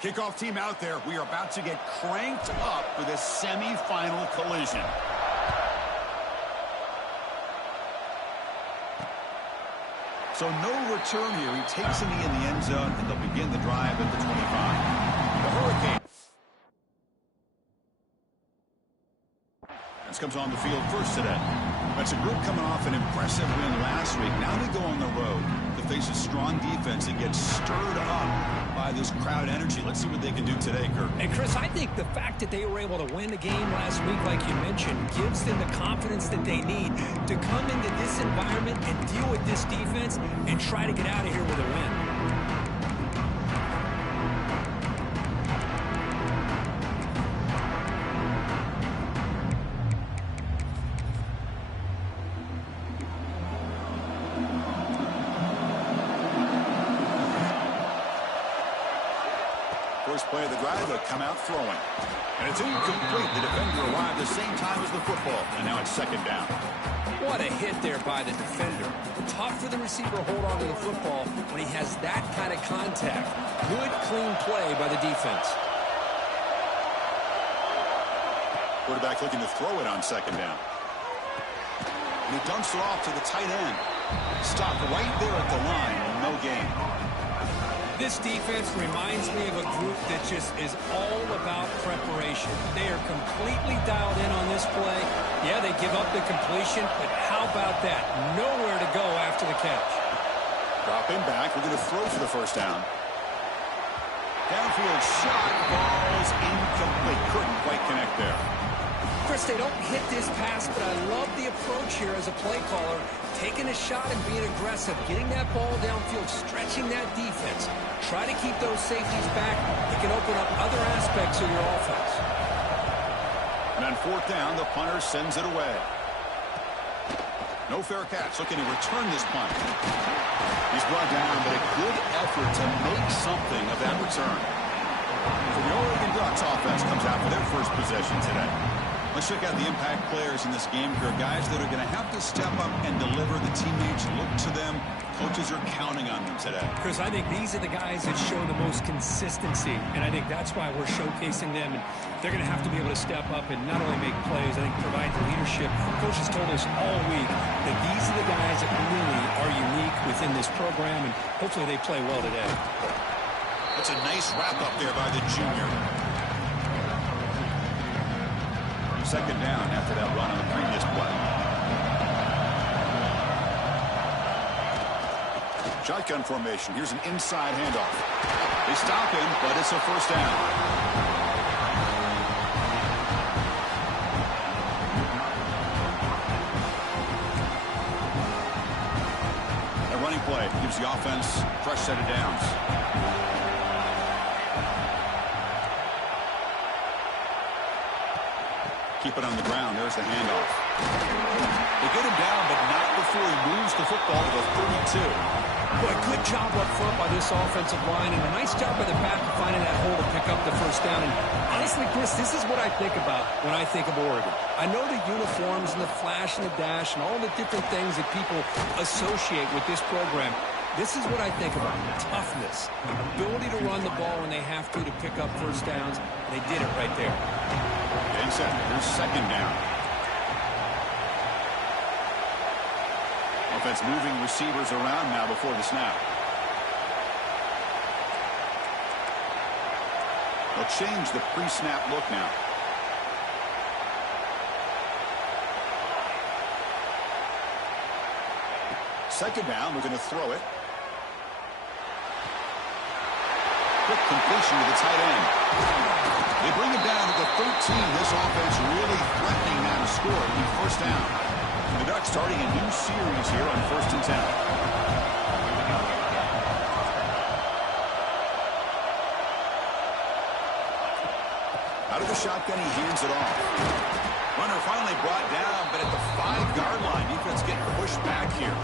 Kickoff team out there. We are about to get cranked up for this semifinal collision. So no return here. He takes a knee in the end zone, and they'll begin the drive at the 25. The Hurricane. This comes on the field first today. That's a group coming off an impressive win last week. Now they go on the road to face a strong defense that gets stirred up by this crowd energy. Let's see what they can do today, Kirk. And, Chris, I think the fact that they were able to win the game last week, like you mentioned, gives them the confidence that they need to come into this environment and deal with this defense and try to get out of here with a win. First play of the drive, they'll come out throwing. And it's incomplete. The defender arrived the same time as the football. And now it's second down. What a hit there by the defender. Tough for the receiver to hold on to the football when he has that kind of contact. Good, clean play by the defense. Quarterback looking to throw it on second down. And he dumps it off to the tight end. Stopped right there at the line. No gain. This defense reminds me of a group that just is all about preparation. They are completely dialed in on this play. Yeah, they give up the completion, but how about that? Nowhere to go after the catch. Dropping back. We're going to throw for the first down. Downfield shot. Ball's incomplete. Couldn't quite connect there. Chris, they don't hit this pass, but I love the approach here as a play caller. Taking a shot and being aggressive, getting that ball downfield, stretching that defense. Try to keep those safeties back. It can open up other aspects of your offense. And on fourth down, the punter sends it away. No fair catch. Looking to return this punt. He's brought down, but a good effort to make something of that return. So the Oregon Ducks offense comes out for their first possession today. Let's check out the impact players in this game here. Guys that are going to have to step up and deliver. The teammates look to them. Coaches are counting on them today. Chris, I think these are the guys that show the most consistency, and I think that's why we're showcasing them. And they're going to have to be able to step up and not only make plays, I think provide the leadership. Coaches told us all week that these are the guys that really are unique within this program, and hopefully they play well today. That's a nice wrap up there by the junior. Second down after that run on the previous play. Shotgun formation. Here's an inside handoff. They stop him, but it's a first down. A running play gives the offense a fresh set of downs. Keep it on the ground. There's the handoff. They get him down, but not before he moves the football to the 32. Boy, good job up front by this offensive line, and a nice job by the back of finding that hole to pick up the first down. And honestly, Chris, this is what I think about when I think of Oregon. I know the uniforms and the flash and the dash and all the different things that people associate with this program. This is what I think about. Toughness, ability to run the ball when they have to pick up first downs. And they did it right there. Getting set. Here's second down. Offense moving receivers around now before the snap. They'll change the pre-snap look now. Second down. We're going to throw it. Quick completion to the tight end. They bring it down to the 13. This offense really threatening now to score the first down. The Ducks starting a new series here on 1st and 10. Out of the shotgun, he hands it off. Runner finally brought down, but at the 5-yard line, defense getting pushed back here.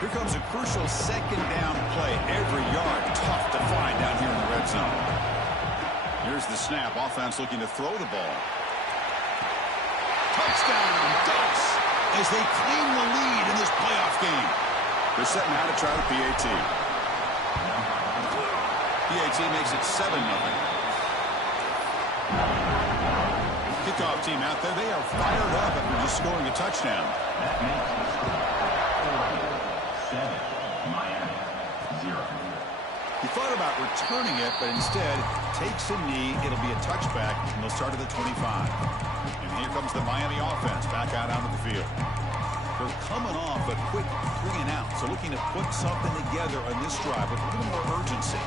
Here comes a crucial second down play. Every yard tough to find down here in the red zone. Here's the snap. Offense looking to throw the ball. Touchdown, Ducks, as they claim the lead in this playoff game. They're setting out to try the PAT. PAT makes it 7-0. Kickoff team out there. They are fired up after just scoring a touchdown. That makes the score 7, Miami 0. He thought about returning it, but instead takes a knee. It'll be a touchback, and they'll start at the 25. And here comes the Miami offense back out onto the field. They're coming off a quick 3 and out, so looking to put something together on this drive with a little more urgency.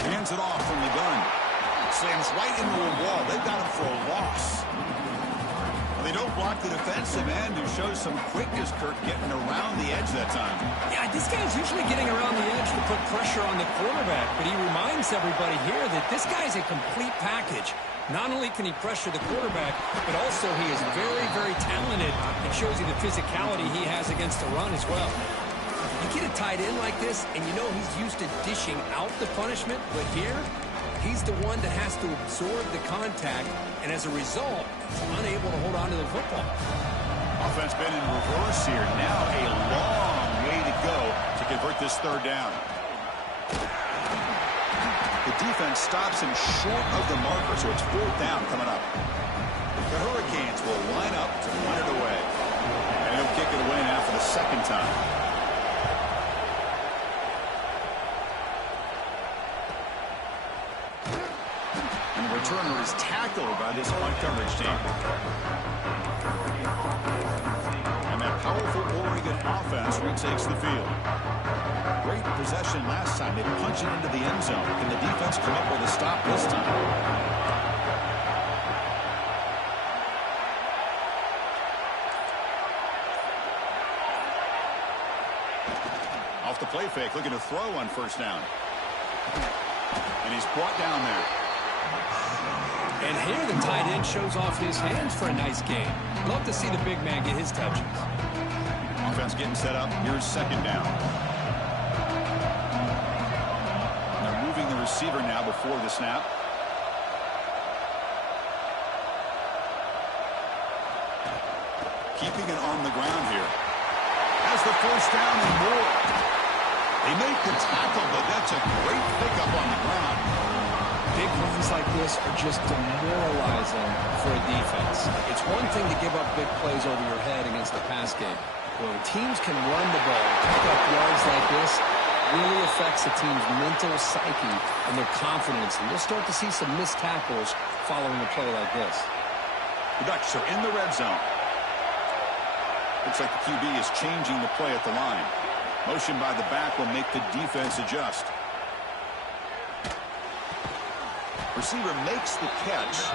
Hands it off from the gun. Slams right into a wall. They've got him for a loss. They don't block the defensive end, who shows some quickness, Kirk, getting around the edge that time. Yeah, this guy's usually getting around the edge to put pressure on the quarterback, but he reminds everybody here that this guy's a complete package. Not only can he pressure the quarterback, but also he is very, very talented and shows you the physicality he has against the run as well. You get a tight end like this, and you know he's used to dishing out the punishment, but here, he's the one that has to absorb the contact, and as a result, he's unable to hold on to the football. Offense been in reverse here. Now a long way to go to convert this third down. The defense stops him short of the marker, so it's 4th down coming up. The Hurricanes will line up to punt it away. And he'll kick it away now for the 2nd time. Returner is tackled by this punt coverage team. And that powerful Oregon offense retakes the field. Great possession last time. They punch it into the end zone. Can the defense come up with a stop this time? Off the play fake, looking to throw on 1st down. And he's brought down there. And here the tight end shows off his hands for a nice game. Love to see the big man get his touches. Offense getting set up. Here's 2nd down. They're moving the receiver now before the snap. Keeping it on the ground here. Has the 1st down and more. They make the tackle, but that's a great pickup on the ground. Big runs like this are just demoralizing for a defense. It's one thing to give up big plays over your head against the pass game. When teams can run the ball, pick up yards like this, really affects the team's mental psyche and their confidence. And you'll start to see some missed tackles following a play like this. The Ducks are in the red zone. Looks like the QB is changing the play at the line. Motion by the back will make the defense adjust. Receiver makes the catch.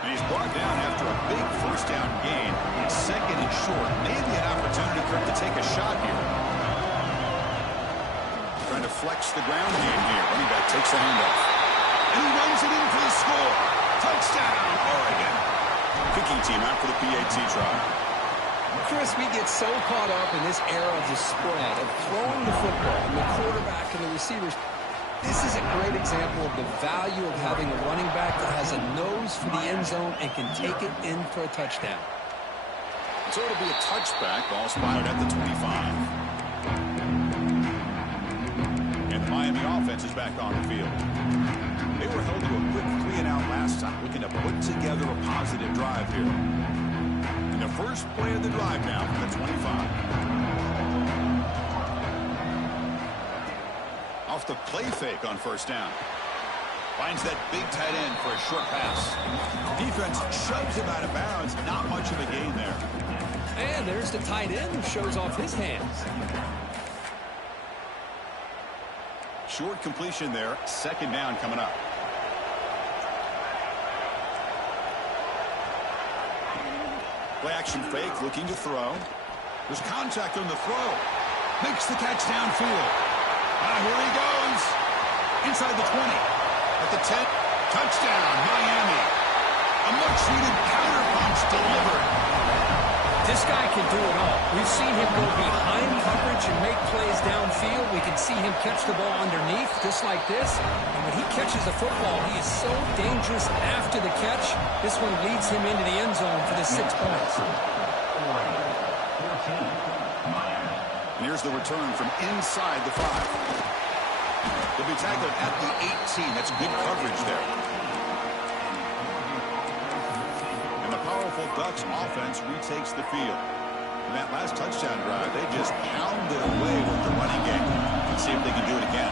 And he's brought down after a big 1st down gain. It's 2nd and short. Maybe an opportunity for him to take a shot here. Trying to flex the ground game here. Running back takes the handoff. And he runs it in for the score. Touchdown, Oregon. Kicking team out for the PAT try. Chris, we get so caught up in this era of the spread, of throwing the football, and the quarterback and the receivers. This is a great example of the value of having a running back that has a nose for the end zone and can take it in for a touchdown. So it'll be a touchback. Ball spotted at the 25. And the Miami offense is back on the field. They were held to a quick 3 and out last time, looking to put together a positive drive here. And the first play of the drive now from the 25. Off the play fake on 1st down. Finds that big tight end for a short pass. Defense shoves him out of bounds. Not much of a gain there. And there's the tight end who shows off his hands. Short completion there. 2nd down coming up. Play action fake, looking to throw. There's contact on the throw. Makes the catch downfield. Here he goes. Inside the 20. At the 10. Touchdown, Miami. A much-needed counterpunch delivered. This guy can do it all. We've seen him go behind coverage and make plays downfield. We can see him catch the ball underneath just like this. And when he catches the football, he is so dangerous after the catch. This one leads him into the end zone for the 6 points. And here's the return from inside the 5. He'll be tackled at the 18. That's good coverage there. And the powerful Ducks offense retakes the field. In that last touchdown drive, they just pounded away with the running game. Let's see if they can do it again.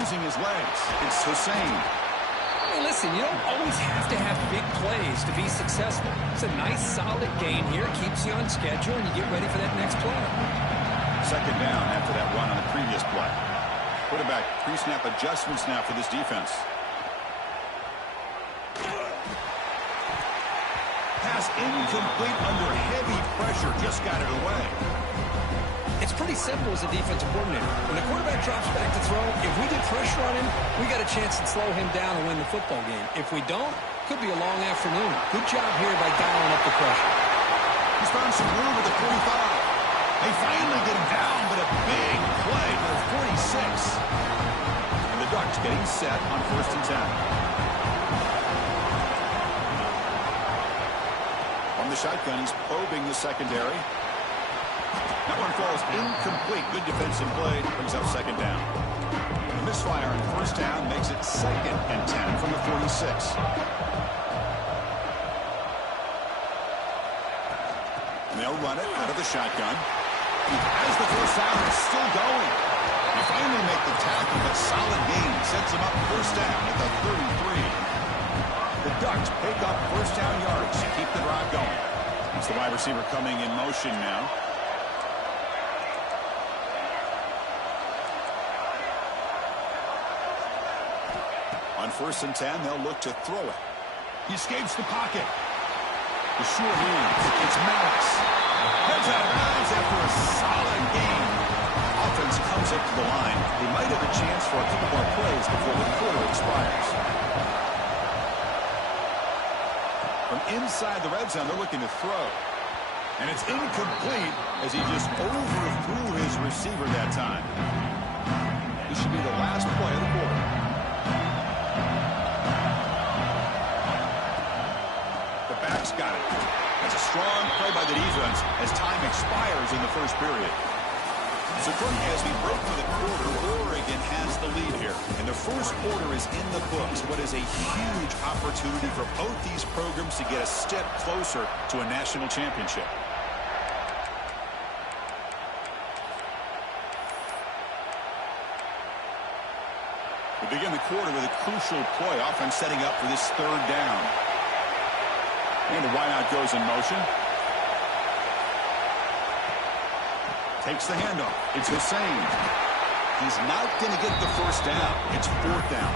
Using his legs, it's Hussein. Hey, listen, you don't always have to have big plays to be successful. It's a nice, solid gain here. Keeps you on schedule, and you get ready for that next play. Second down after that run on the previous play. Quarterback pre-snap adjustments now for this defense. Pass incomplete under heavy pressure. Just got it away. It's pretty simple as a defensive coordinator. When the quarterback drops back to throw, if we get pressure on him, we got a chance to slow him down and win the football game. If we don't, could be a long afternoon. Good job here by dialing up the pressure. He's found some room at the 45. They finally get him down, but a big play for 46. And the Ducks getting set on 1st and 10. From the shotgun, he's probing the secondary. That one falls incomplete. Good defensive play. Brings up 2nd down. The misfire on 1st down makes it 2nd and 10 from the 46. And they'll run it out of the shotgun. As the 1st down is still going. They finally make the tackle, but solid gain sets them up 1st down at the 33. The Ducks pick up 1st down yards to keep the drive going. It's the wide receiver coming in motion now. On 1st and 10, they'll look to throw it. He escapes the pocket. The short hands. It's Maddox. Heads out of bounds after a solid gain. Offense comes up to the line. They might have a chance for a couple more plays before the quarter expires. From inside the red zone, they're looking to throw. And it's incomplete as he just overthrew his receiver that time. This should be the last play of the quarter. Got it. That's a strong play by the defense as time expires in the 1st period. So currently, as we break for the quarter, Oregon has the lead here. And the 1st quarter is in the books. What is a huge opportunity for both these programs to get a step closer to a national championship. We begin the quarter with a crucial play. Offense setting up for this 3rd down. And the wideout goes in motion. Takes the handoff. It's Hussein. He's not going to get the 1st down. It's 4th down.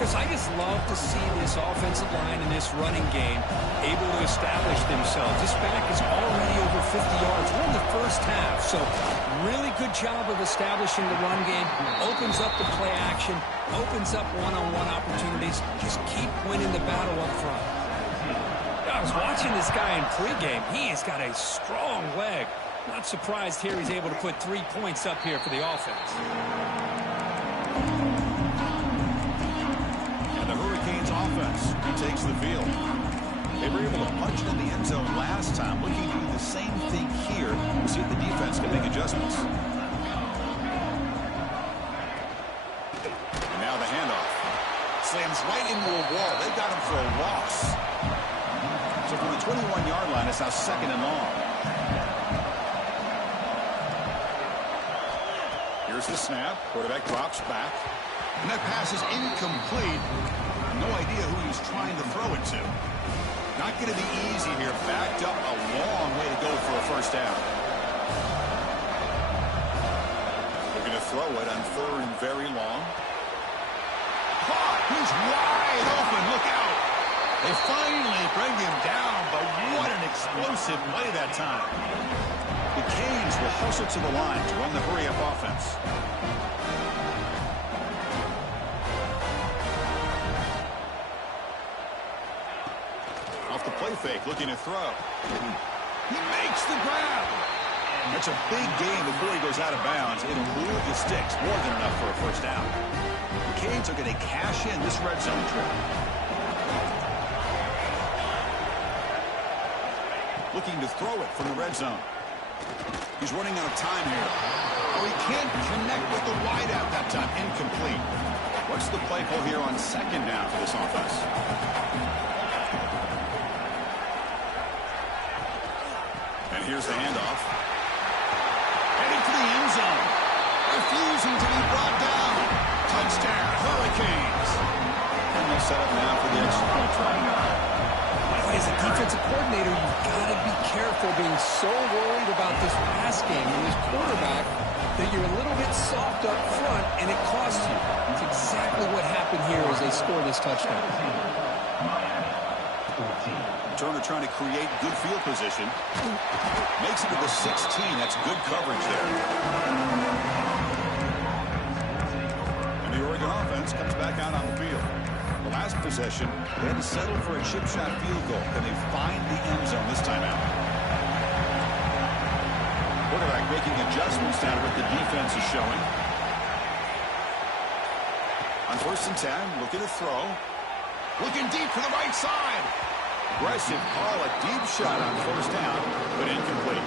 Chris, I just love to see this offensive line and this running game able to establish themselves. This back is already over 50 yards. We're in the 1st half, so really good job of establishing the run game. Opens up the play action, opens up one-on-one opportunities. Just keep winning the battle up front. I was watching this guy in pregame. He has got a strong leg. Not surprised here he's able to put 3 points up here for the offense. And the Hurricanes offense takes the field. They were able to punch it in the end zone last time. Looking to do the same thing here. We'll see if the defense can make adjustments. And now the handoff. Slams right into a wall. They got him for a loss. So from the 21-yard line, it's now 2nd and long. Here's the snap. Quarterback drops back. And that pass is incomplete. No idea who he was trying to throw it to. Not going to be easy here. Backed up a long way to go for a 1st down. Looking to throw it on 3rd and very long. Caught. He's wide open. Look out. They finally bring him down, but what an explosive play that time. The Canes will hustle to the line to run the hurry-up offense. Off the play play fake, looking to throw. He makes the grab. That's a big gain before he goes out of bounds. It'll move the sticks, more than enough for a first down. The Canes are going to cash in this red zone trip. Looking to throw it from the red zone. He's running out of time here. Oh, he can't connect with the wideout that time. Incomplete. What's the play call here on second down for this offense? And here's the handoff. Heading for the end zone. Refusing to be brought down. Touchdown, Hurricanes. And they'll set up now for the extra point try. As a defensive coordinator, you've got to be careful being so worried about this pass game and this quarterback that you're a little bit soft up front and it costs you. It's exactly what happened here as they score this touchdown. Turner trying to create good field position. Makes it to the 16. That's good coverage there. And the Oregon offense comes back out on the field. The last possession, they had to settle for a chip shot field goal. Can they find the end zone this time out? Quarterback making adjustments down to what the defense is showing. On 1st and 10, looking to throw. Looking deep for the right side. Aggressive call, a deep shot on 1st down, but incomplete.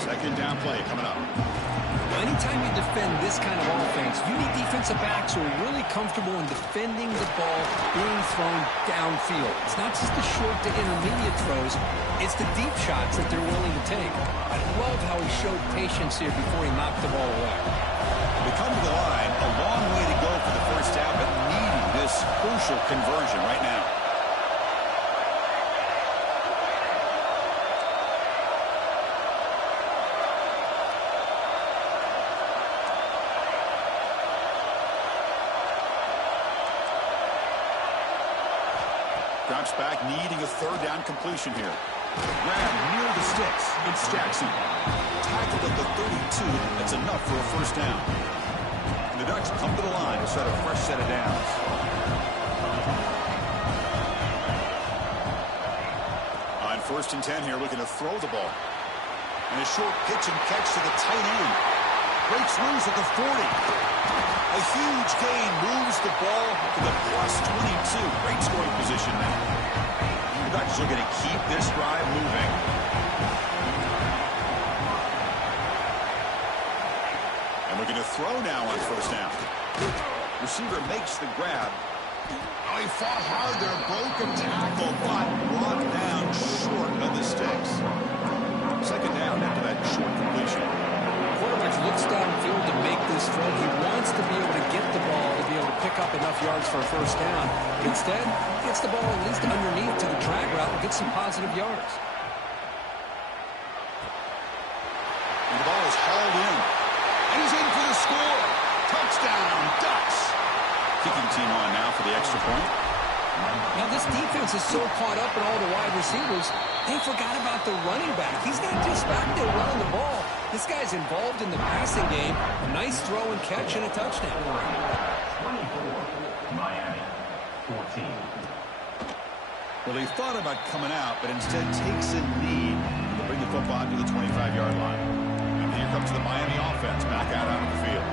Second down play coming up. Anytime you defend this kind of offense, you need defensive backs who are really comfortable in defending the ball being thrown downfield. It's not just the short to intermediate throws, it's the deep shots that they're willing to take. I love how he showed patience here before he knocked the ball away. They come to the line, a long way to go for the first down, but needing this crucial conversion right now. Drops back, needing a 3rd down completion here. Grab near the sticks. It's Jackson. Tackled at the 32. That's enough for a first down. And the Ducks come to the line to start a fresh set of downs. On 1st and 10 here, looking to throw the ball. And a short pitch and catch to the tight end. Breaks loose at the 40. A huge gain moves the ball to the +22. Great scoring position now. The Ducks are going to keep this drive moving. And looking to throw now on 1st down. Receiver makes the grab. Oh, he fought hard there. Broke a tackle, but brought down short of the sticks. Second down after that short completion. Quarterback looks downfield to make this throw. He wants to be able to get the ball to be able to pick up enough yards for a first down. But instead, gets the ball at least underneath to the drag route and gets some positive yards. And the ball is hauled in. And he's in for the score. Touchdown, Ducks. Kicking team on now for the extra point. Now this defense is so caught up in all the wide receivers, they forgot about the running back. He's not just back there running the ball. This guy's involved in the passing game. A nice throw and catch and a touchdown. 24, Miami, 14. Well, he thought about coming out, but instead takes a knee to bring the football to the 25-yard line. And here comes the Miami offense back out onto the field.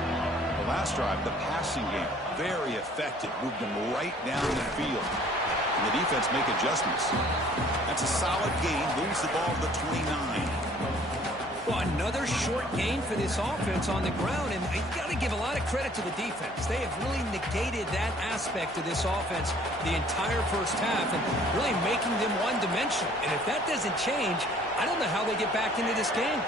The last drive, the passing game, very effective. Moved them right down the field. And the defense make adjustments. That's a solid gain. Moves the ball to the 29. Well, another short gain for this offense on the ground, and you got to give a lot of credit to the defense. They have really negated that aspect of this offense the entire first half and really making them one-dimensional. And if that doesn't change, I don't know how they get back into this game.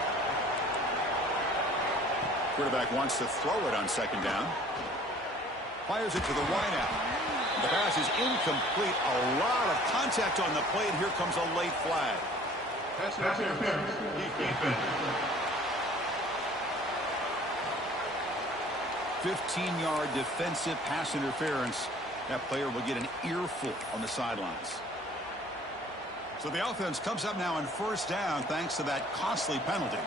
Quarterback wants to throw it on second down. Fires it to the wideout. The pass is incomplete. A lot of contact on the play, and here comes a late flag. Pass interference. Defense. 15-yard defensive pass interference. That player will get an earful on the sidelines. So the offense comes up now on first down thanks to that costly penalty.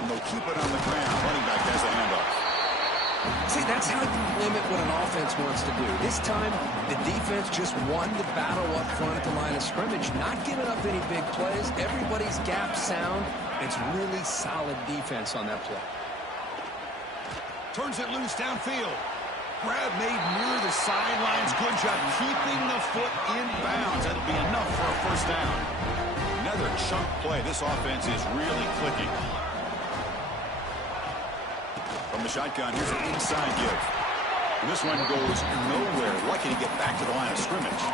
And they'll keep it on the ground. Running back has the handoff. See, that's how you limit what an offense wants to do. This time, the defense just won the battle up front at the line of scrimmage, not giving up any big plays. Everybody's gap sound. It's really solid defense on that play. Turns it loose downfield. Grab made near the sidelines. Good job keeping the foot in bounds. That'll be enough for a first down. Another chunk play. This offense is really clicking. From the shotgun, here's an inside give. And this one goes nowhere. Lucky to get back to the line of scrimmage.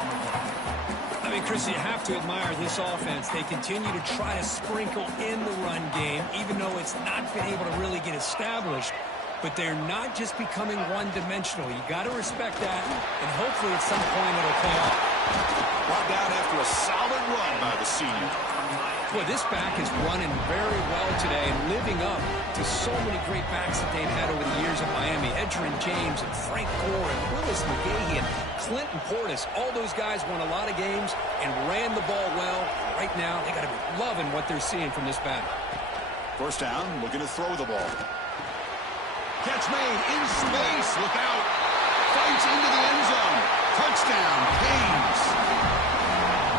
I mean, Chris, you have to admire this offense. They continue to try to sprinkle in the run game, even though it's not been able to really get established. But they're not just becoming one-dimensional. You got to respect that, and hopefully at some point it'll pay off. Brought down after a solid run by the senior. Boy, this back is running very well today and living up to so many great backs that they've had over the years at Miami. Edgerrin James and Frank Gore and Willis McGahee and Clinton Portis. All those guys won a lot of games and ran the ball well. Right now, they got to be loving what they're seeing from this back. First down, looking to throw the ball. Catch made in space. Look out. Fights into the end zone. Touchdown, Canes.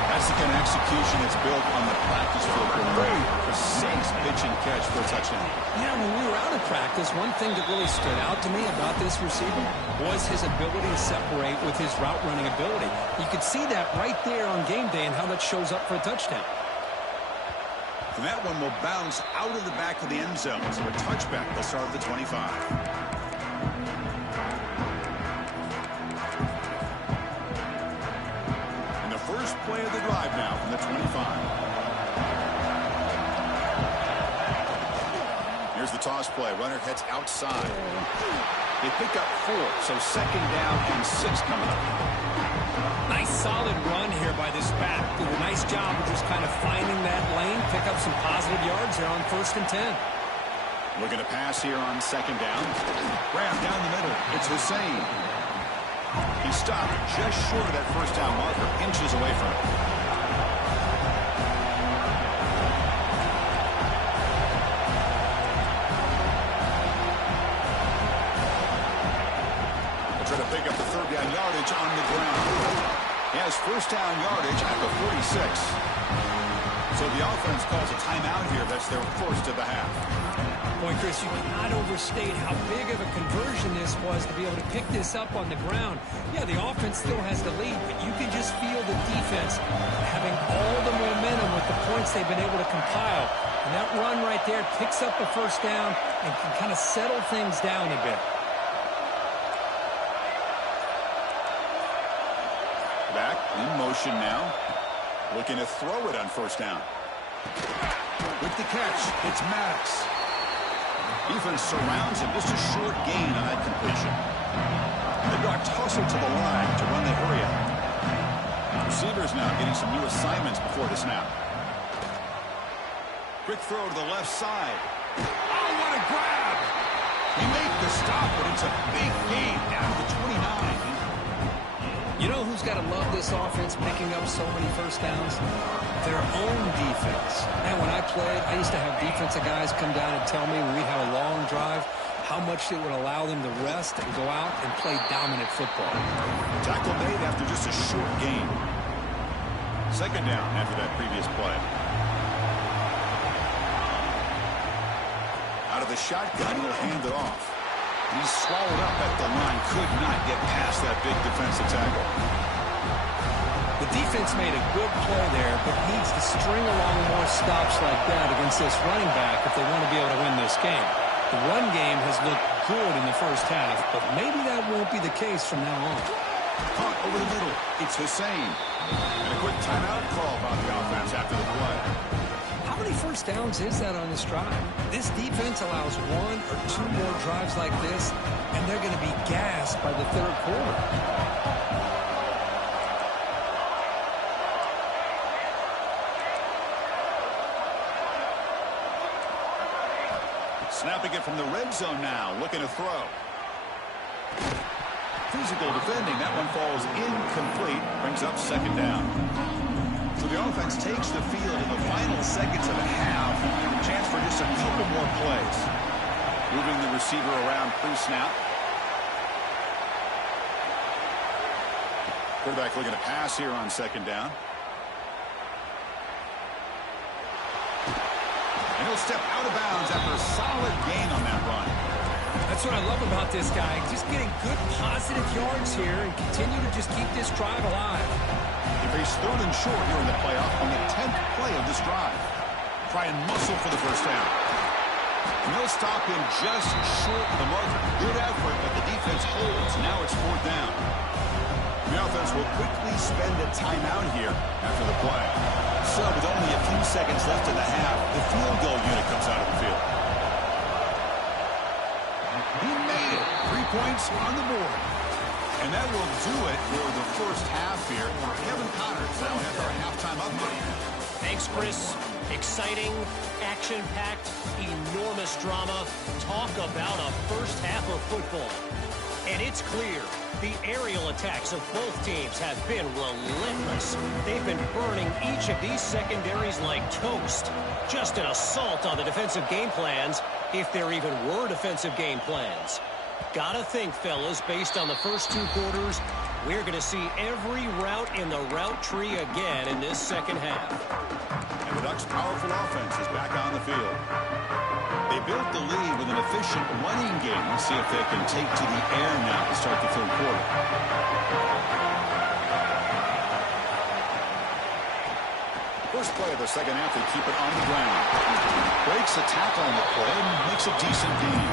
That's the kind of execution that's built on the practice field. Great, precise pitch and catch for a touchdown. Yeah, when we were out of practice, one thing that really stood out to me about this receiver was his ability to separate with his route running ability. You could see that right there on game day and how that shows up for a touchdown. And that one will bounce out of the back of the end zone. So a touchback. They'll start at the 25. And the first play of the drive now from the 25. Here's the toss play. Runner heads outside. They pick up 4, so second down and 6 coming up. Nice solid run here by this back. Did a nice job of just kind of finding that lane, pick up some positive yards there on 1st and 10. Looking to pass here on second down. Grab down the middle. It's Hussein. He stopped just short of that first down marker, inches away from it. They'll try to pick up the third down yardage on the ground. He has first down yardage at the 46. So the offense calls a timeout here. That's their first of the half. Boy, Chris, you cannot overstate how big of a conversion this was to be able to pick this up on the ground. Yeah, the offense still has the lead, but you can just feel the defense having all the momentum with the points they've been able to compile. And that run right there picks up a first down and can kind of settle things down a bit. Back in motion now. Looking to throw it on first down. With the catch, it's Maddox. Defense surrounds him. Just a short gain on that completion. The Ducks hustle to the line to run the hurry up. Receivers now getting some new assignments before the snap. Quick throw to the left side. Oh, what a grab! He made the stop, but it's a big gain down to the 29. You know who's got to love this offense picking up so many first downs? Their own defense. And when I played, I used to have defensive guys come down and tell me when we'd have a long drive how much it would allow them to rest and go out and play dominant football. Tackle made after just a short gain. Second down after that previous play. Out of the shotgun, he'll hand it off. He's swallowed up at the line. Could not get past that big defensive tackle. The defense made a good play there, but needs to string along more stops like that against this running back if they want to be able to win this game. The run game has looked good in the first half, but maybe that won't be the case from now on. Caught over the middle. It's Hussein. And a quick timeout call by the offense after the play. How many first downs is that on this drive? This defense allows 1 or 2 more drives like this, and they're going to be gassed by the third quarter. Snapping it from the red zone now, looking to throw. Physical defending, that one falls incomplete, brings up second down. So the offense takes the field in the final seconds of the half. Chance for just a couple more plays. Moving the receiver around pre-snap. Quarterback looking to pass here on second down. And he'll step out of bounds after a solid gain on that run. That's what I love about this guy. Just getting good positive yards here and continue to just keep this drive alive. He faced third and short here in the playoff on the 10th play of this drive. Try and muscle for the first down. And they'll stop him just short of the marker. Good effort, but the defense holds. Now it's fourth down. The offense will quickly spend a timeout here after the play. So with only a few seconds left in the half, the field goal unit comes out of the field. He made it. 3 points on the board. And that will do it for the first half here. Kevin Connors now has our halftime update. Thanks, Chris. Exciting, action-packed, enormous drama. Talk about a first half of football. And it's clear the aerial attacks of both teams have been relentless. They've been burning each of these secondaries like toast. Just an assault on the defensive game plans, if there even were defensive game plans. Gotta think, fellas, based on the first 2 quarters, we're going to see every route in the route tree again in this second half. And the Ducks' powerful offense is back on the field. They built the lead with an efficient running game. Let's see if they can take to the air now to start the third quarter. First play of the second half, they keep it on the ground. Breaks a tackle on the play and makes a decent gain.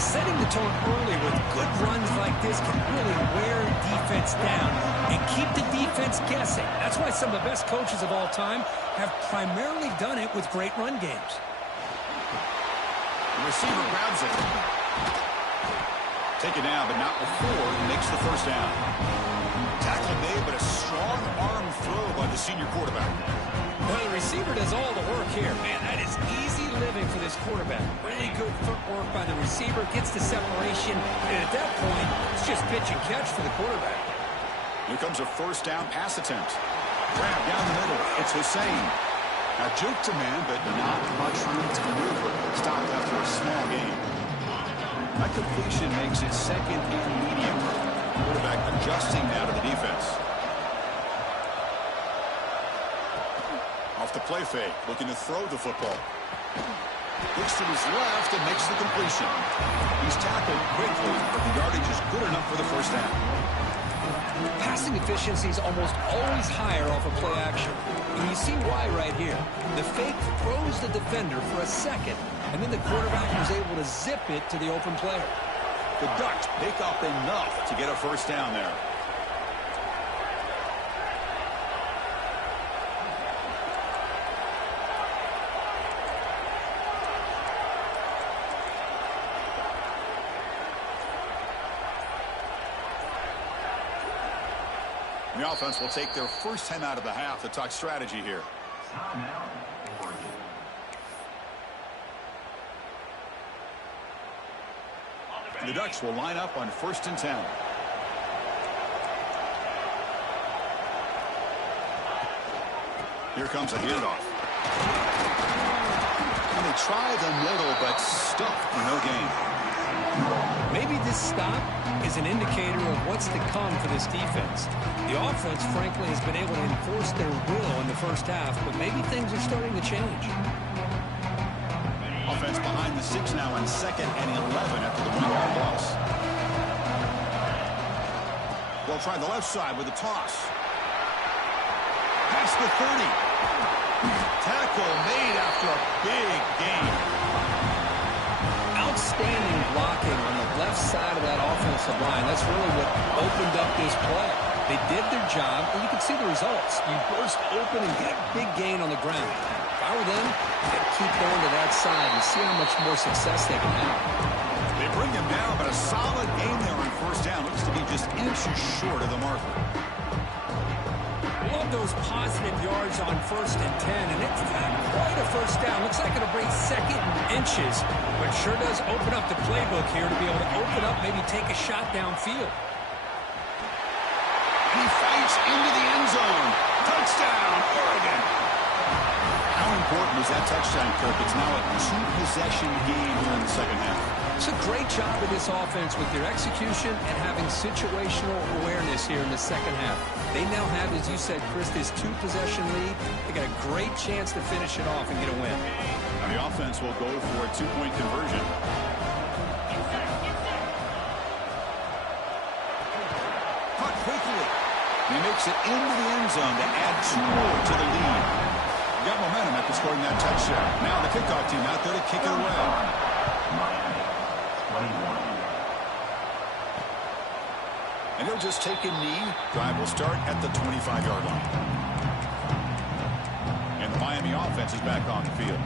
Setting the tone early with good runs like this can really wear defense down and keep the defense guessing. That's why some of the best coaches of all time have primarily done it with great run games. The receiver grabs it. Taken down, but not before he makes the first down. Tackle made, but a strong arm throw by the senior quarterback. Well, the receiver does all the work here. Man, that is easy living for this quarterback. Really good footwork by the receiver. Gets the separation. And at that point, it's just pitch and catch for the quarterback. Here comes a first down pass attempt. Grab down the middle. It's Hussein. Now juke to man, but not much room to maneuver. Stopped after a small gain. That completion makes it second and medium. Quarterback adjusting now to the defense. Off the play fake, looking to throw the football. Looks to his left and makes the completion. He's tackled quickly, but the yardage is good enough for the first down. Passing efficiency is almost always higher off of play action. And you see why right here. The fake throws the defender for a second, and then the quarterback was able to zip it to the open player. The Ducks pick up enough to get a first down there. The offense will take their first 10 out of the half to talk strategy here. The Ducks will line up on first and 10. Here comes a handoff. And they try the middle, but stuffed for no gain. Maybe this stop is an indicator of what's to come for this defense. The offense, frankly, has been able to enforce their will in the first half, but maybe things are starting to change. Offense behind the 6 now on second and 11 after the 1-yard loss. They'll try the left side with a toss. Past the 30. Tackle made after a big gain. Outstanding blocking on the left side of that offensive line. That's really what opened up this play. They did their job, and you can see the results. You burst open and get a big gain on the ground. If I were them, I'd keep going to that side and see how much more success they can have. They bring him down, but a solid gain there on first down. Looks to be just inches short of the marker. Love those positive yards on first and 10, and it's not quite a first down. Looks like it'll bring second and inches, but sure does open up the playbook here to be able to open up, maybe take a shot downfield. He fights into the end zone. Touchdown, Oregon. How important was that touchdown, Kirk? It's now a 2-possession game here in the second half. It's a great job of this offense with their execution and having situational awareness here in the second half. They now have, as you said, Chris, this two-possession lead. They got a great chance to finish it off and get a win. And the offense will go for a two-point conversion. Caught quickly. He makes it into the end zone to add 2 more to the lead. Got momentum after scoring that touchdown. Now the kickoff team out there to kick it away. Miami, 21. And he'll just take a knee. Drive will start at the 25-yard line. And the Miami offense is back on the field.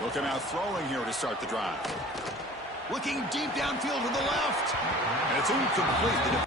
Looking out throwing here to start the drive. Looking deep downfield to the left. And it's incomplete.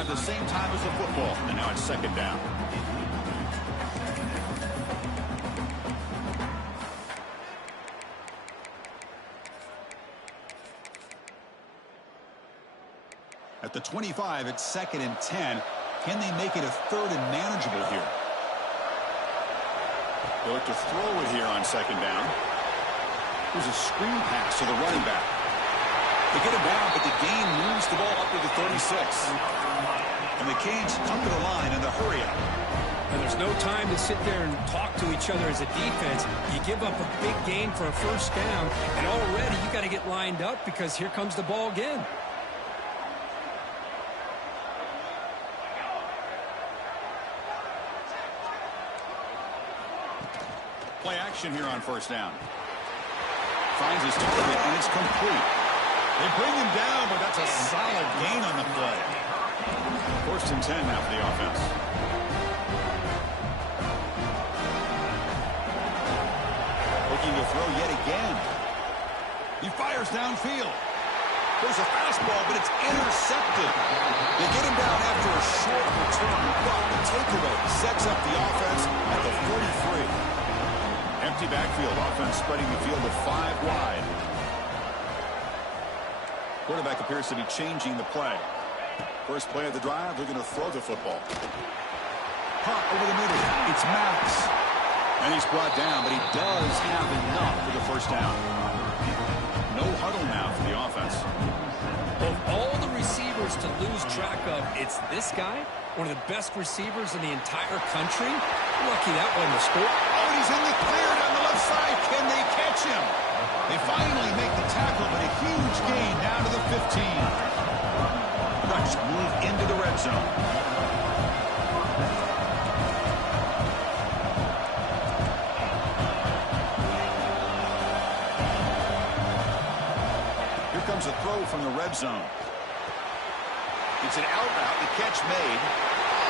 At the same time as the football, and now it's second down. At the 25, it's second and 10. Can they make it a third and manageable here? They'll look to throw it here on second down. There's a screen pass to the running back. They get him down, but the gain moves the ball up to the 36. And the Canes come to the line in the hurry up. And there's no time to sit there and talk to each other as a defense. You give up a big gain for a first down, and already you got to get lined up because here comes the ball again. Play action here on first down. Finds his target, and it's complete. They bring him down, but that's a solid gain on the play. First and 10 now for the offense. Looking to throw yet again. He fires downfield. There's a fastball, but it's intercepted. They get him down after a short return, but the takeaway sets up the offense at the 43. Empty backfield, offense spreading the field to 5 wide. Quarterback appears to be changing the play. First play of the drive, they're going to throw the football. Pop over the middle. It's Maddox. And he's brought down, but he does have enough for the first down. No huddle now for the offense. Of all the receivers to lose track of, it's this guy, one of the best receivers in the entire country. Lucky that wasn't a score. Oh, and he's in the clear down the left side. Can they catch him? They finally make the tackle, but a huge gain down to the 15. Bucks move into the red zone. Here comes a throw from the red zone. It's an out route. The catch made.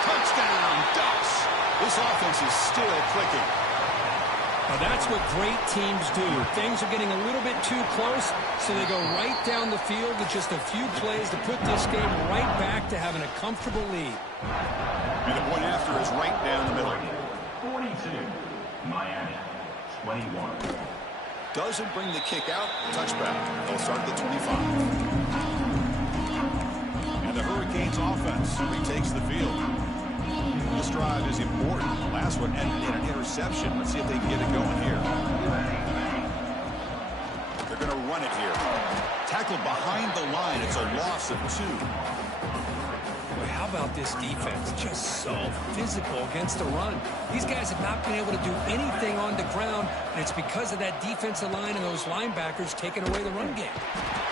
Touchdown, Ducks. This offense is still clicking. Now that's what great teams do. Things are getting a little bit too close, so they go right down the field with just a few plays to put this game right back to having a comfortable lead. And the point after is right down the middle. 42, Miami, 21. Doesn't bring the kick out. Touchback. They'll start at the 25. And the Hurricanes offense retakes the field. This drive is important. The last one ended in an interception. Let's see if they can get it going here. They're going to run it here. Tackled behind the line. It's a loss of 2. Boy, how about this defense? Just so physical against the run. These guys have not been able to do anything on the ground, and it's because of that defensive line and those linebackers taking away the run game.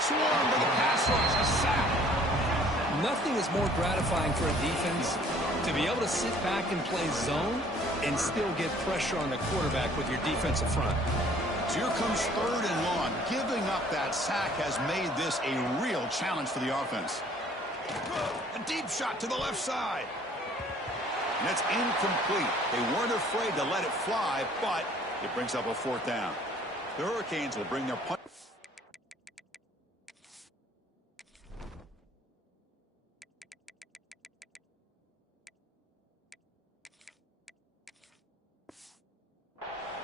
Swarmed by the pass rush. A sack. Nothing is more gratifying for a defense to be able to sit back and play zone and still get pressure on the quarterback with your defensive front. So here comes third and long. Giving up that sack has made this a real challenge for the offense. A deep shot to the left side. And that's incomplete. They weren't afraid to let it fly, but it brings up a 4th down. The Hurricanes will bring their punt.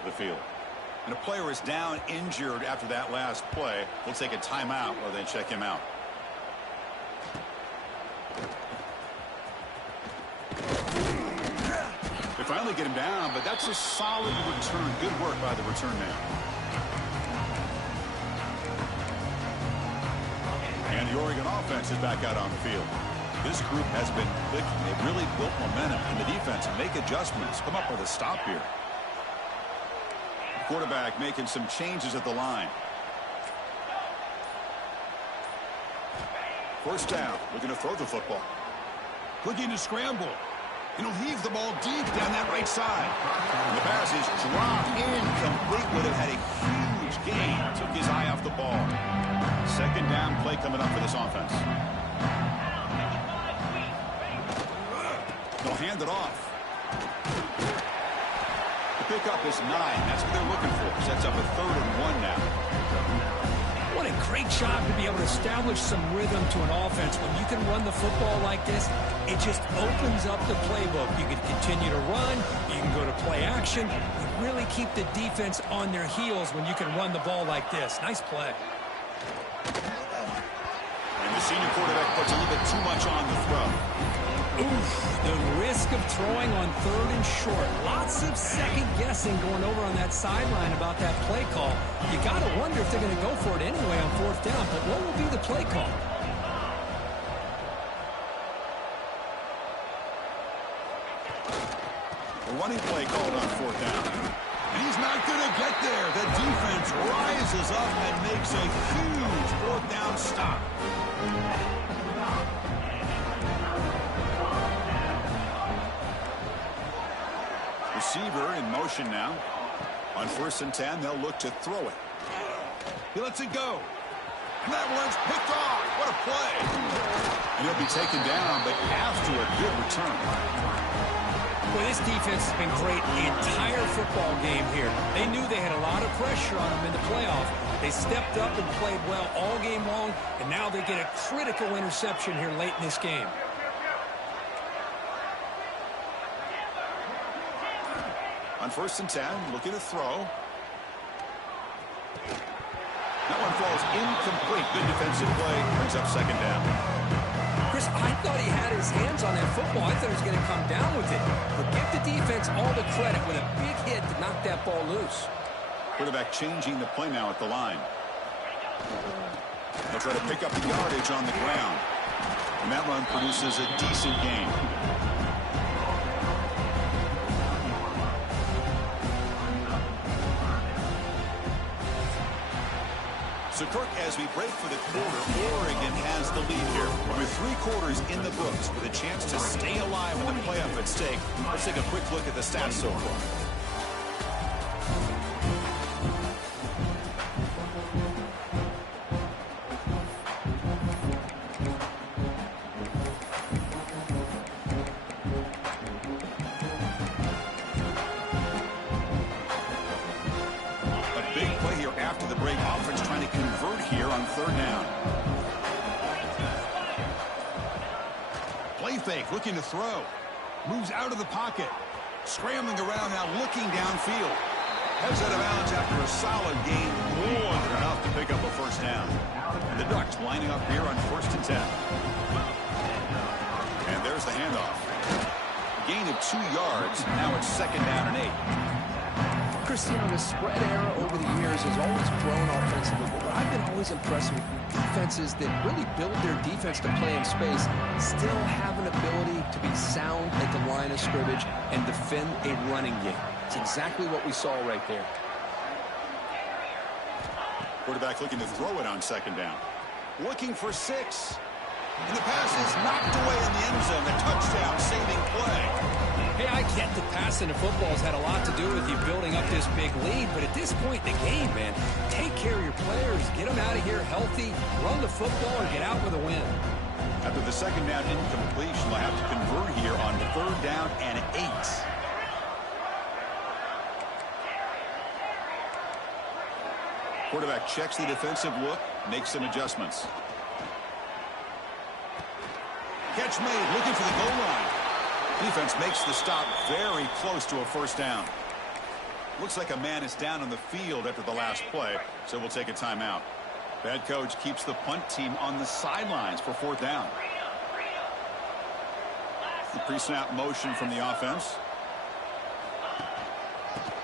The field. And a player is down injured after that last play. We'll take a timeout while they check him out. They finally get him down, but that's a solid return. Good work by the return man. And the Oregon offense is back out on the field. This group has been clicking. They've really built momentum in the defense and make adjustments. Come up with a stop here. Quarterback making some changes at the line. First down. Looking to throw the football. Looking to scramble. And he'll heave the ball deep down that right side. And the pass is dropped incomplete. Would have had a huge gain. Took his eye off the ball. Second down play coming up for this offense. They'll hand it off. The pickup is 9. That's what they're looking for. Sets up a 3rd and 1 now. What a great job to be able to establish some rhythm to an offense. When you can run the football like this, it just opens up the playbook. You can continue to run. You can go to play action. You really keep the defense on their heels when you can run the ball like this. Nice play. And the senior quarterback puts a little bit too much on the throw. Oof, the risk of throwing on 3rd and short. Lots of second guessing going over on that sideline about that play call. You got to wonder if they're going to go for it anyway on 4th down, but what will be the play call? A running play called on 4th down. And he's not going to get there. The defense rises up and makes a huge 4th down stop. Receiver in motion now. On 1st and 10, they'll look to throw it. He lets it go. And that one's picked off. What a play. And he'll be taken down, but after a good return. Well, this defense has been great the entire football game here. They knew they had a lot of pressure on them in the playoff. They stepped up and played well all game long, and now they get a critical interception here late in this game. On 1st and 10, looking to throw. That one falls incomplete. Good defensive play. Brings up 2nd down. Chris, I thought he had his hands on that football. I thought he was going to come down with it. But give the defense all the credit with a big hit to knock that ball loose. Quarterback changing the play now at the line. They'll try to pick up the yardage on the ground. And that run produces a decent gain. So, Kirk, as we break for the quarter, Oregon has the lead here. With 3 quarters in the books with a chance to stay alive in the playoff at stake, let's take a quick look at the stats so far. Fake, looking to throw. Moves out of the pocket. Scrambling around now, looking downfield. Heads out of bounds after a solid gain. More than enough to pick up a 1st down. And the Ducks lining up here on 1st and 10. And there's the handoff. Gain of 2 yards. Now it's 2nd down and 8. Cristiano, the spread era over the years has always grown offensively, but what I've been always impressed with defenses that really build their defense to play in space still have an ability to be sound at the line of scrimmage and defend a running game. It's exactly what we saw right there. Quarterback looking to throw it on 2nd down. Looking for 6. And the pass is knocked away in the end zone. A touchdown saving play. Hey, I get that passing the football has had a lot to do with you building up this big lead, but at this point in the game, man, take care of your players, get them out of here healthy, run the football, and get out with a win. After the 2nd down incompletion, they'll have to convert here on 3rd down and 8. Quarterback checks the defensive look, makes some adjustments. Catch made, looking for the goal line. Defense makes the stop very close to a 1st down. Looks like a man is down on the field after the last play, so we'll take a timeout. The head coach keeps the punt team on the sidelines for 4th down. The pre-snap motion from the offense.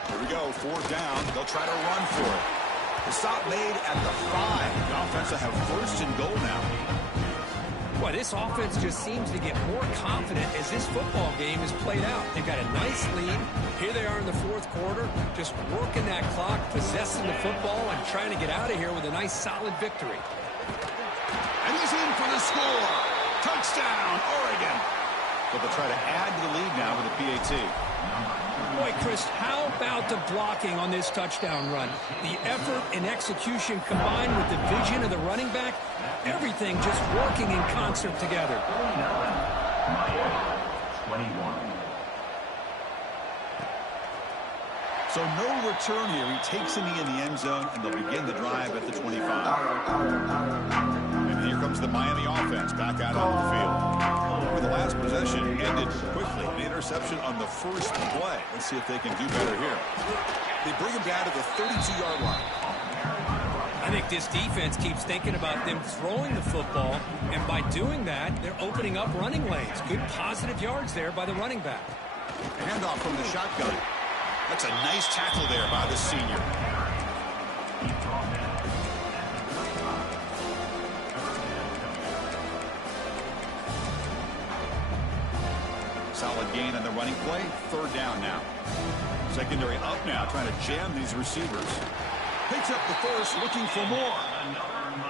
Here we go, 4th down. They'll try to run for it. The stop made at the 5. The offense will have 1st and goal now. Boy, this offense just seems to get more confident as this football game is played out. They've got a nice lead. Here they are in the 4th quarter, just working that clock, possessing the football, and trying to get out of here with a nice, solid victory. And he's in for the score. Touchdown, Oregon. But they'll try to add to the lead now with a PAT. Boy, Chris, how about the blocking on this touchdown run? The effort and execution combined with the vision of the running back, everything just working in concert together. 21. So no return here. He takes him in the end zone, and they'll begin the drive at the 25. And here comes the Miami offense back out onto the field. The last possession ended quickly. An interception on the first play. Let's see if they can do better here. They bring him down to the 32-yard line. I think this defense keeps thinking about them throwing the football, and by doing that, they're opening up running lanes. Good positive yards there by the running back. Handoff from the shotgun. That's a nice tackle there by the senior. Solid gain on the running play. Third down now. Secondary up now, trying to jam these receivers. Picks up the first, looking for more.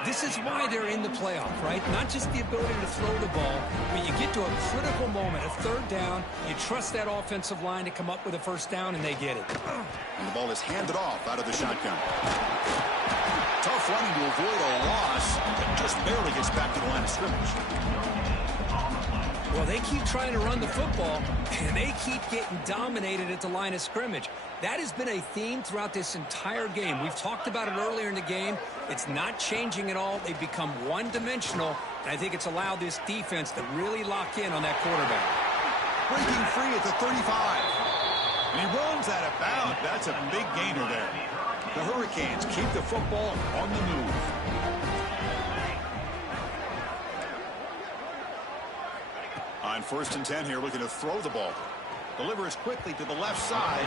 This is why they're in the playoff, right? Not just the ability to throw the ball. When you get to a critical moment, a third down, you trust that offensive line to come up with a first down, and they get it. And the ball is handed off out of the shotgun. Tough running to avoid a loss, but just barely gets back to the line of scrimmage. Well, they keep trying to run the football, and they keep getting dominated at the line of scrimmage. That has been a theme throughout this entire game. We've talked about it earlier in the game. It's not changing at all. They've become one-dimensional, and I think it's allowed this defense to really lock in on that quarterback. Breaking free at the 35. And he runs out of bounds. That's a big gainer there. The Hurricanes keep the football on the move. On 1st and 10 here, looking to throw the ball. Delivers quickly to the left side.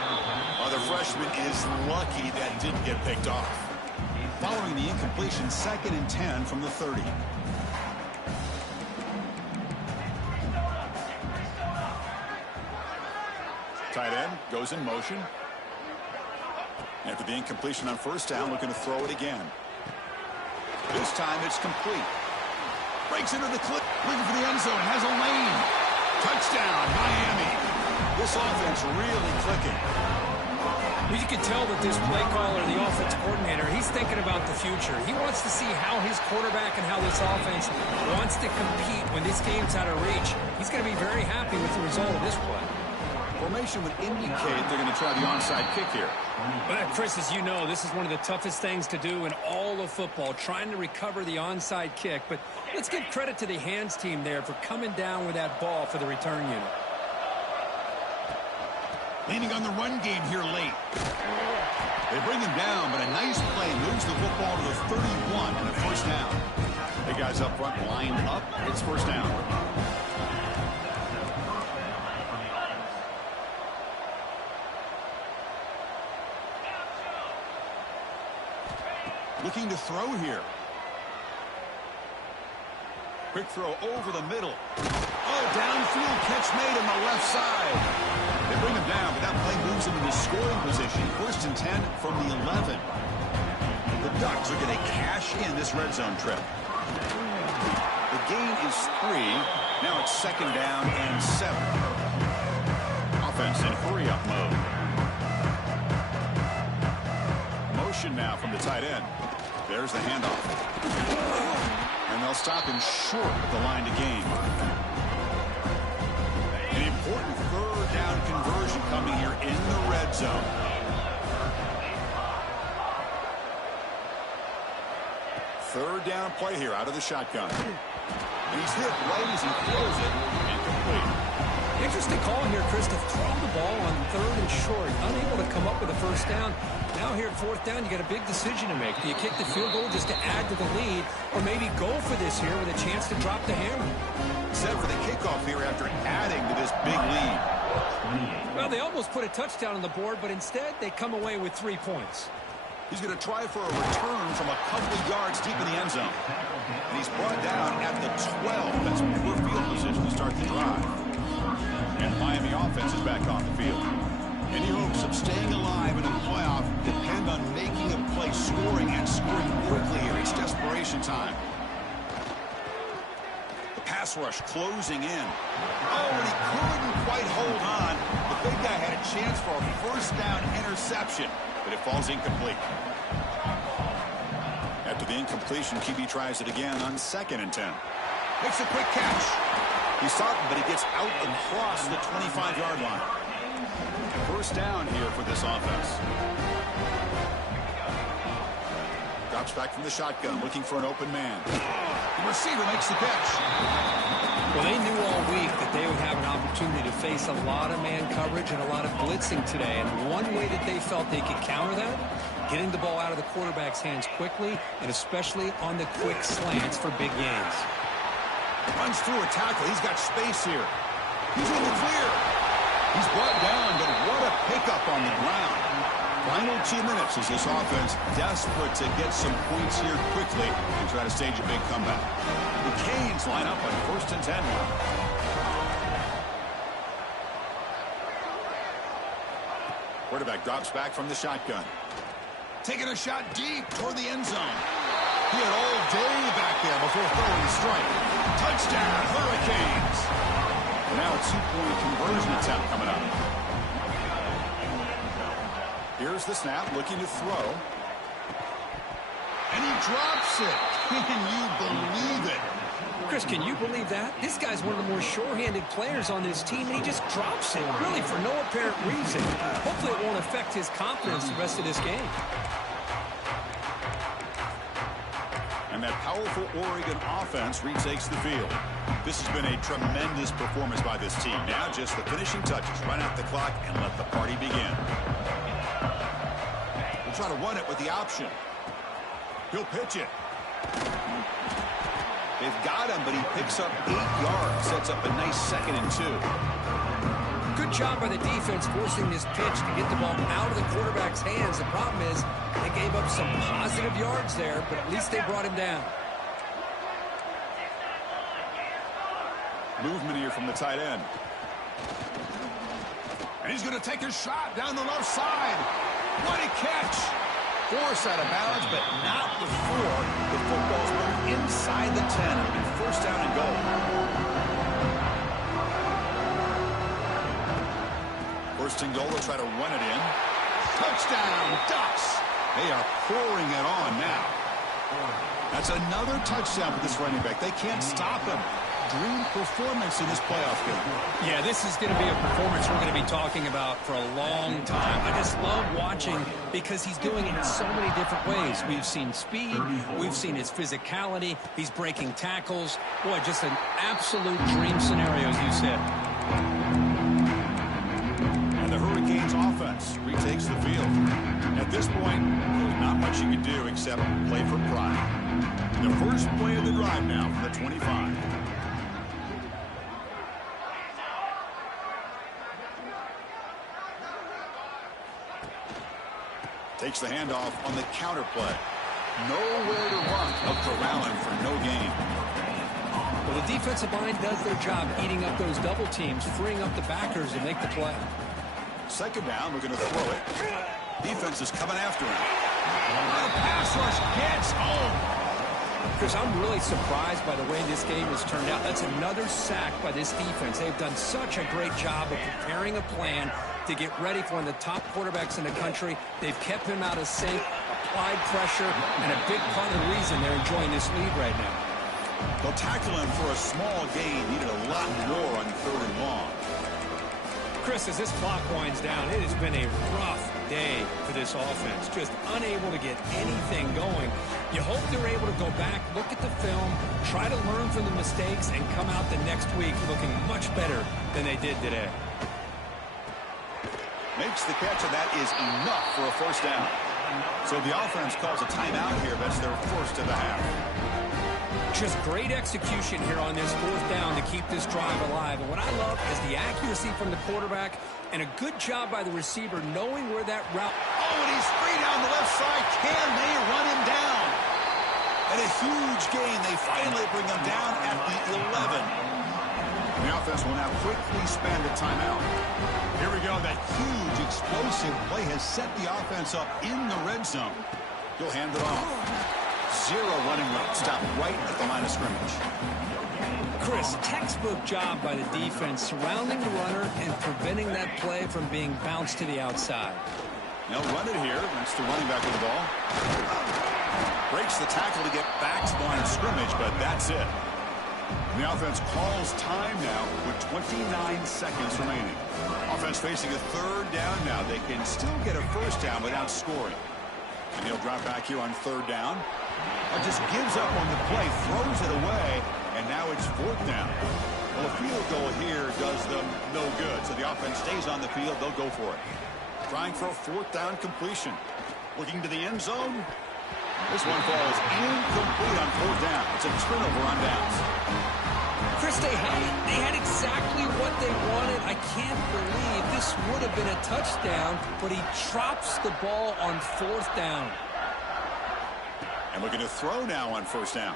Oh, the freshman is lucky that didn't get picked off. Following the incompletion, 2nd and 10 from the 30. Tight end goes in motion. After the incompletion on 1st down, looking to throw it again. This time it's complete. Breaks into the clip, looking for the end zone, has a lane. Touchdown, Miami. This offense really clicking. Well, you can tell that this play caller, the offense coordinator, he's thinking about the future. He wants to see how his quarterback and how this offense wants to compete when this game's out of reach. He's going to be very happy with the result of this play. Formation would indicate they're going to try the onside kick here. But Chris, as you know, this is one of the toughest things to do in all of football, trying to recover the onside kick. But let's give credit to the hands team there for coming down with that ball for the return unit. Leaning on the run game here late. They bring him down, but a nice play moves the football to the 31 and a first down. The guys up front lined up. It's first down. Looking to throw here. Quick throw over the middle. Oh, downfield catch made on the left side. They bring him down, but that play moves him into scoring position. 1st and 10 from the 11. The Ducks are going to cash in this red zone trip. The gain is 3. Now it's 2nd down and 7. Offense in hurry-up mode. Motion now from the tight end. There's the handoff. And they'll stop him short at the line to gain. An important 3rd down conversion coming here in the red zone. Third down play here out of the shotgun. And he's hit right as he throws it. Incomplete. Interesting call here, Chris, to throw the ball on 3rd and short. Unable to come up with a first down. Now here at 4th down, you got a big decision to make. Do you kick the field goal just to add to the lead, or maybe go for this here with a chance to drop the hammer? Set for the kickoff here after adding to this big lead. Well, they almost put a touchdown on the board, but instead they come away with 3 points. He's going to try for a return from a couple of yards deep in the end zone. And he's brought down at the 12. That's poor field position to start the drive. And Miami offense is back on the field. Any hopes of staying alive in a playoff depend on making a play, scoring, and scoring quickly here. It's desperation time. The pass rush closing in. Oh, and he couldn't quite hold on. The big guy had a chance for a first down interception, but it falls incomplete. After the incompletion, QB tries it again on 2nd and 10. Makes a quick catch. He's starting, but he gets out across the 25-yard line. First down here for this offense. Drops back from the shotgun, looking for an open man. The receiver makes the catch. Well, they knew all week that they would have an opportunity to face a lot of man coverage and a lot of blitzing today. And one way that they felt they could counter that, getting the ball out of the quarterback's hands quickly, and especially on the quick slants for big gains. Runs through a tackle. He's got space here. He's in the clear. He's brought down, but what a pickup on the ground. Final 2 minutes as this offense desperate to get some points here quickly and try to stage a big comeback. The Canes line up on 1st and 10 now. Quarterback drops back from the shotgun. Taking a shot deep toward the end zone. He had all day back there before throwing the strike. Touchdown, Hurricanes. Now a 2-point conversion attempt coming up. Here's the snap, looking to throw. And he drops it. Can you believe it? Chris, can you believe that? This guy's one of the more sure-handed players on this team, and he just drops it, really for no apparent reason. Hopefully it won't affect his confidence the rest of this game. And that powerful Oregon offense retakes the field. This has been a tremendous performance by this team. Now just the finishing touches. Run out the clock and let the party begin. We'll try to run it with the option. He'll pitch it. They've got him, but he picks up 8 yards. Sets up a nice 2nd and 2. Good job by the defense forcing this pitch to get the ball out of the quarterback's hands. The problem is they gave up some positive yards there, but at least they brought him down. Movement here from the tight end. And he's going to take a shot down the left side. What a catch. Force out of bounds, but not before the football's moved inside the 10. It'll be 1st down and goal. 1st and goal, they'll try to run it in. Touchdown, Ducks. They are pouring it on now. That's another touchdown for this running back. They can't stop him. Dream performance in this playoff game. Yeah, this is going to be a performance we're going to be talking about for a long time. I just love watching because he's doing it in so many different ways. We've seen speed. We've seen his physicality. He's breaking tackles. Boy, just an absolute dream scenario, as you said. And the Hurricanes offense retakes the field. At this point, there's not much you can do except play for pride. The first play of the drive now from the 25. Takes the handoff on the counter play. Nowhere to run. Up to Allen for no gain. Well, the defensive line does their job eating up those double teams, freeing up the backers to make the play. 2nd down, we're going to throw it. Defense is coming after him. The pass rush gets home. Chris, I'm really surprised by the way this game has turned out. That's another sack by this defense. They've done such a great job of preparing a plan to get ready for one of the top quarterbacks in the country. They've kept him out of sync, applied pressure, and a big part of the reason they're enjoying this lead right now. They'll tackle him for a small gain. Needed a lot more on 3rd and long. Chris, as this clock winds down, it has been a rough day for this offense. Just unable to get anything going. You hope they're able to go back, look at the film, try to learn from the mistakes, and come out the next week looking much better than they did today. Makes the catch, and that is enough for a 1st down. So the offense calls a timeout here. That's their 1st of the half. Just great execution here on this 4th down to keep this drive alive. And what I love is the accuracy from the quarterback and a good job by the receiver knowing where that route. Oh, and he's free down the left side. Can they run him down? And a huge gain. They finally bring him down at the 11. The offense will now quickly spend a timeout. Here we go. That huge explosive play has set the offense up in the red zone. He'll hand it off. 0 running route. Stop right at the line of scrimmage. Chris, textbook job by the defense surrounding the runner and preventing that play from being bounced to the outside. They'll run it here. That's the running back with the ball. Breaks the tackle to get back to the line of scrimmage, but that's it. The offense calls time now with 29 seconds remaining. Offense facing a third down now. They can still get a first down without scoring. And he'll drop back here on third down. Just gives up on the play, throws it away, and now it's fourth down. Well, a field goal here does them no good. So the offense stays on the field. They'll go for it. Trying for a fourth down completion. Looking to the end zone. This one falls incomplete on fourth down. It's a turnover on downs. Chris, they had exactly what they wanted. I can't believe this would have been a touchdown, but he drops the ball on fourth down. And looking to throw now on first down.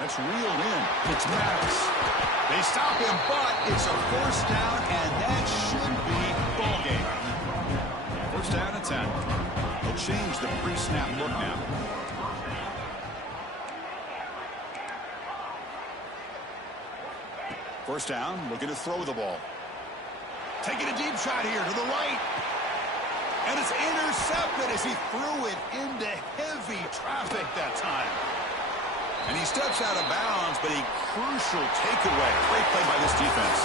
That's reeled in. It's Maddox. They stop him, but it's a first down, and that should be ball game. First down and 10. They'll change the pre-snap look now. First down, looking to throw the ball. Taking a deep shot here to the right. And it's intercepted as he threw it into heavy traffic that time. And he steps out of bounds, but a crucial takeaway. Great play by this defense.